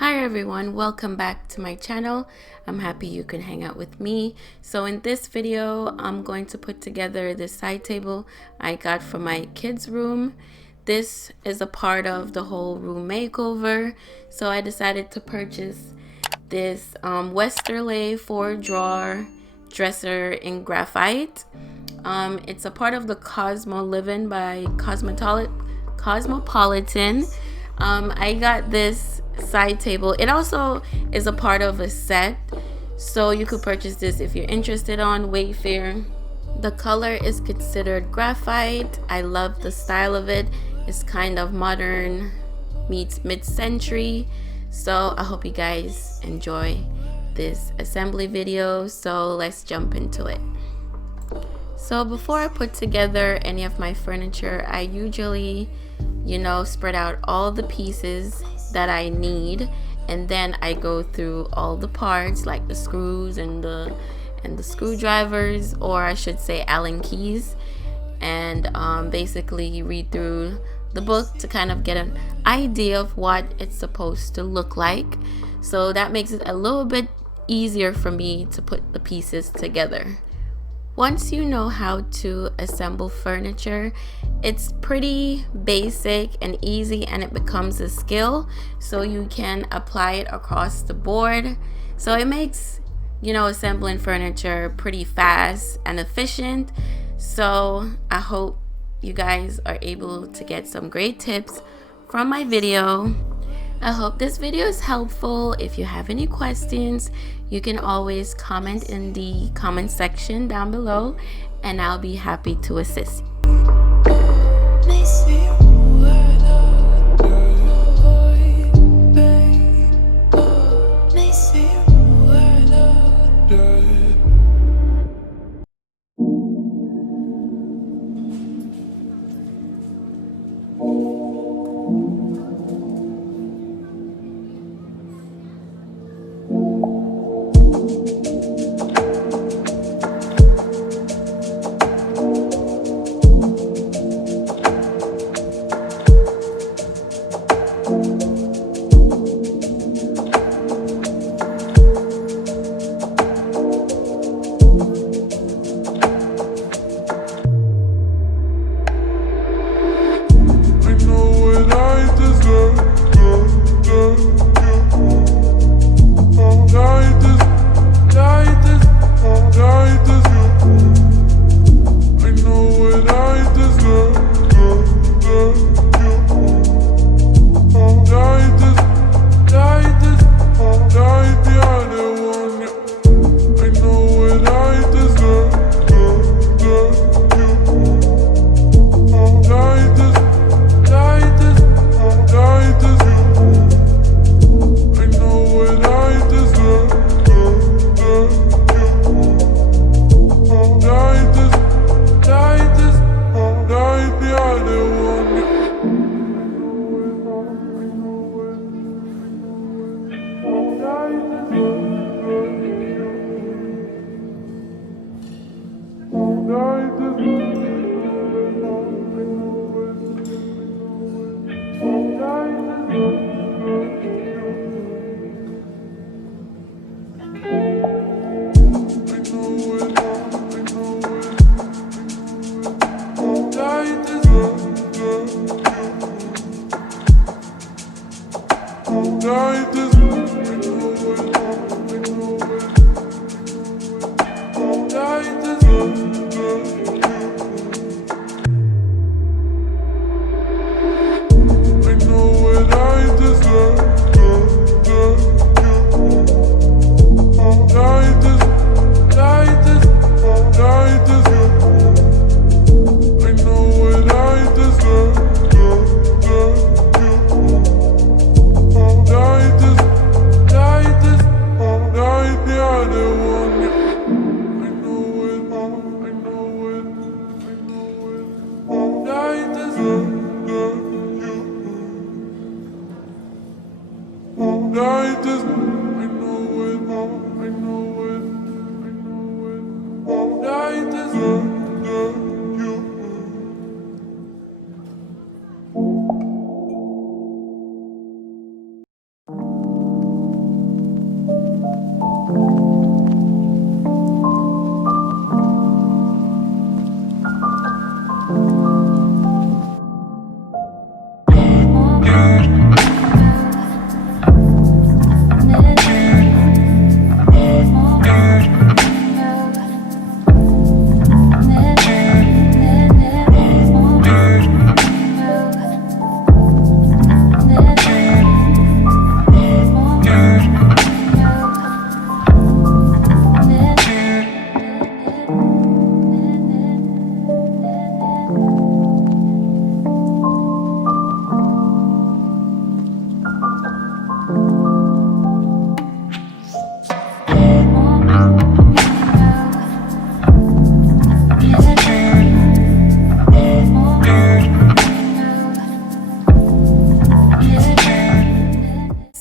Hi everyone, welcome back to my channel. I'm happy you can hang out with me. So in this video, I'm going to put together this side table I got from my kids' room. This is a part of the whole room makeover. So I decided to purchase this Westerleigh 4-drawer dresser in graphite. It's a part of the Cosmoliving by Cosmopolitan. I got this side table. It also is a part of a set, so you could purchase this if you're interested on Wayfair. The color is considered graphite. I love the style of it. It's kind of modern meets mid-century. So I hope you guys enjoy this assembly video. So let's jump into it. So before I put together any of my furniture, I usually, spread out all the pieces that I need, and then I go through all the parts like the screws and the screwdrivers, or I should say Allen keys, and basically read through the book to kind of get an idea of what it's supposed to look like. So that makes it a little bit easier for me to put the pieces together. Once you know how to assemble furniture, it's pretty basic and easy, and it becomes a skill, so you can apply it across the board. So it makes, assembling furniture pretty fast and efficient. So I hope you guys are able to get some great tips from my video. I hope this video is helpful. If you have any questions, you can always comment in the comment section down below, and I'll be happy to assist you.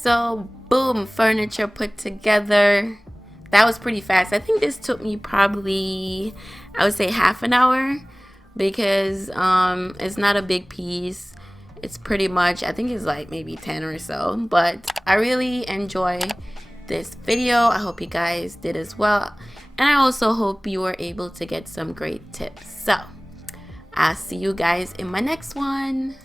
So boom, furniture put together. That was pretty fast. I think this took me probably, I would say half an hour, because it's not a big piece. It's pretty much, I think it's like maybe 10 or so, but I really enjoy this video. I hope you guys did as well, and I also hope you were able to get some great tips. So I'll see you guys in my next one.